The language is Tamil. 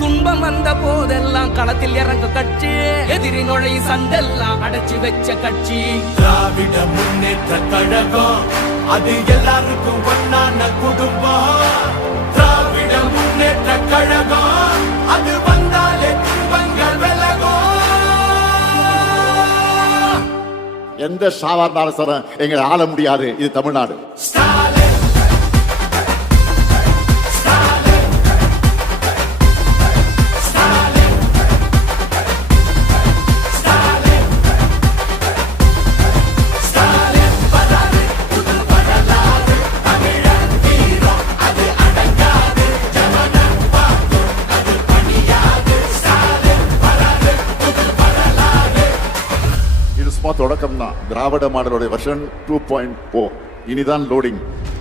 துன்பம் வந்த போதெல்லாம் களத்தில் இறங்க கட்சி எதிரி நுழை சண்டெல்லாம் அடைச்சு வச்ச கட்சி திராவிட முன்னேற்ற கழகம் அது எல்லாருக்கும் ஒன்னான குடும்பம் திராவிட முன்னேற்ற கழகம் அது வந்தாலே எந்த சாவார்ந்த அரசரும் எங்களை ஆள முடியாது இது தமிழ்நாடு சும்மா தொடக்கம் தான் திராவிட மாடலோட வருஷன் டூ பாயிண்ட் போ இனிதான் லோடிங்